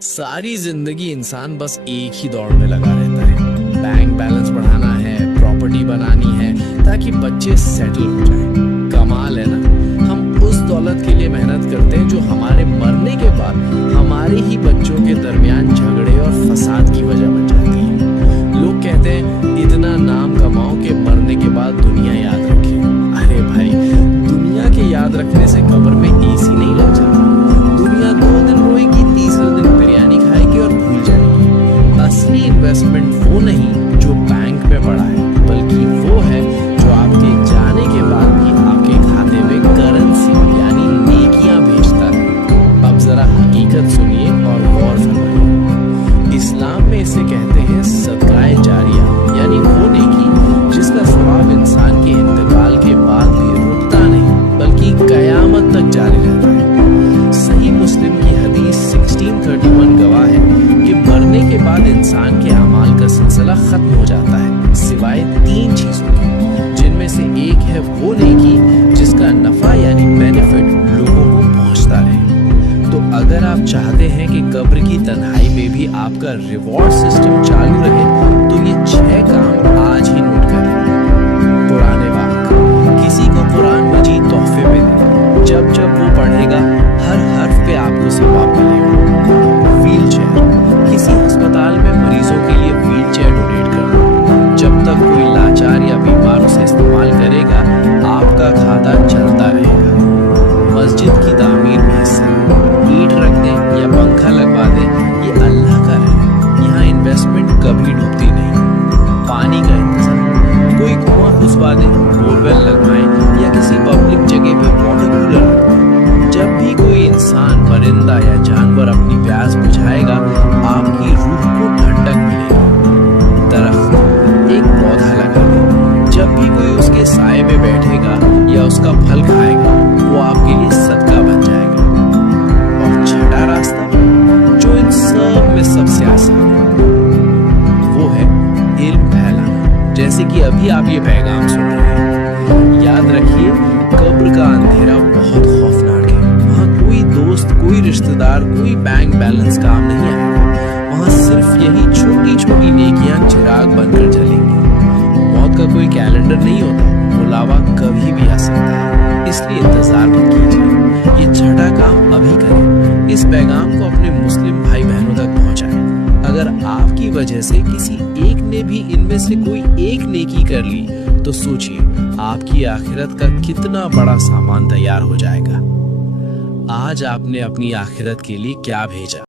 सारी जिंदगी इंसान बस एक ही दौड़ में लगा रहता है। बैंक बैलेंस बढ़ाना है, प्रॉपर्टी बनानी है ताकि बच्चे सेटल हो जाएं। कमाल है ना, हम उस दौलत के लिए मेहनत करते हैं जो हमारे मरने के बाद हमारे ही बच्चों के दरमियान झगड़े और फसाद की वजह बन जाती है। लोग कहते हैं इतना नाम कमाओ कि मरने के बाद दुनिया याद रखे। अरे भाई, दुनिया के याद रखने से कब्र में एसी नहीं लग जाता। दुनिया 2 दिन रोएगी, तीसरे दिन बिरयानी खाएगी और भूल जाएगी। असली इन्वेस्टमेंट वो नहीं जो बैंक में पड़ा है, बल्कि वो है जो आपके जाने के बाद भी आपके खाते में करेंसी यानी नेकियां भेजता है। अब जरा हकीकत सुनिए और गौर फरमाइए। इस्लाम में इसे कहते हैं सदकाए जारिया, यानी वो नेकी जिसका सवाब इंसान के इंतकाल के बाद भी रुकता नहीं बल्कि कयामत तक जारी रहता है। सही मुस्लिम की हदीस 1631 गवाह है कि मरने के बाद इंसान के अमाल का सिलसिला खत्म हो जाता है, सिवाय 3 चीजों के, जिनमें से एक है वो नेकी जिसका नफा यानी बेनिफिट लोगों को पहुंचता रहे। तो अगर आप चाहते हैं कि कब्र की तन्हाई में भी आपका रिवॉर्ड सिस्टम चालू रहे, तो ये 6 काम आज ही नोट करें। पुराने वाक़, किसी को कुरान मजीद तोहफे में दें। जब जब वो पढ़ेगा, हर हर्फ पे आपको सवाब मिलेगा। व्हील चेयर, किसी अस्पताल में मरीजों के लिए व्हील चेयर डोनेट करना। जब तक कोई लाचार या बीमार उसे इस्तेमाल करेगा, आपका खाता चलता रहेगा। मस्जिद की तामीर में हिस्सा, ईंट रख दें या पंखा लगवा दें, ये अल्लाह का है। यहाँ इन्वेस्टमेंट कभी डूबती नहीं। पानी का इंतजाम, कोई कुआं खुशवा दें, बोरवेल लगवाएं या किसी पब्लिक जगह पे वाटर कूलर रखें। जब भी कोई इंसान, परिंदा या जानवर अपनी प्यास बुझाएगा, आपकी रूह को ठंडक मिलेगी। दरख्त, एक पौधा लगा दें। जब भी कोई उसके साए में बैठेगा या उसका फल खाएगा, वो आपके लिए सदका बन जाएगा। और छठा रास्ता, जो इन सब में सबसे आसान है, वो है इल्म फैलाना। जैसे कि अभी आप ये पैगाम सुन रहे हैं। याद रखिए, कब्र का अंधेरा बहुत खौफनाक है। वहाँ कोई दोस्त, कोई रिश्तेदार, कोई बैंक बैलेंस काम नहीं आएगा। वहाँ सिर्फ यही छोटी छोटी नेकियां चिराग बनकर जलेंगी। मौत का कोई कैलेंडर नहीं होता, बुलावा कभी भी आ सकता है, इसलिए इंतजार मत कीजिए। ये छठा काम अभी करें। इस पैगाम को अपने मुस्लिम भाई बहनों तक पहुंचाएं। अगर आपकी वजह से किसी एक ने भी इनमें से कोई एक नेकी कर ली, तो सोचिए आपकी आखिरत का कितना बड़ा सामान तैयार हो जाएगा। आज आपने अपनी आखिरत के लिए क्या भेजा।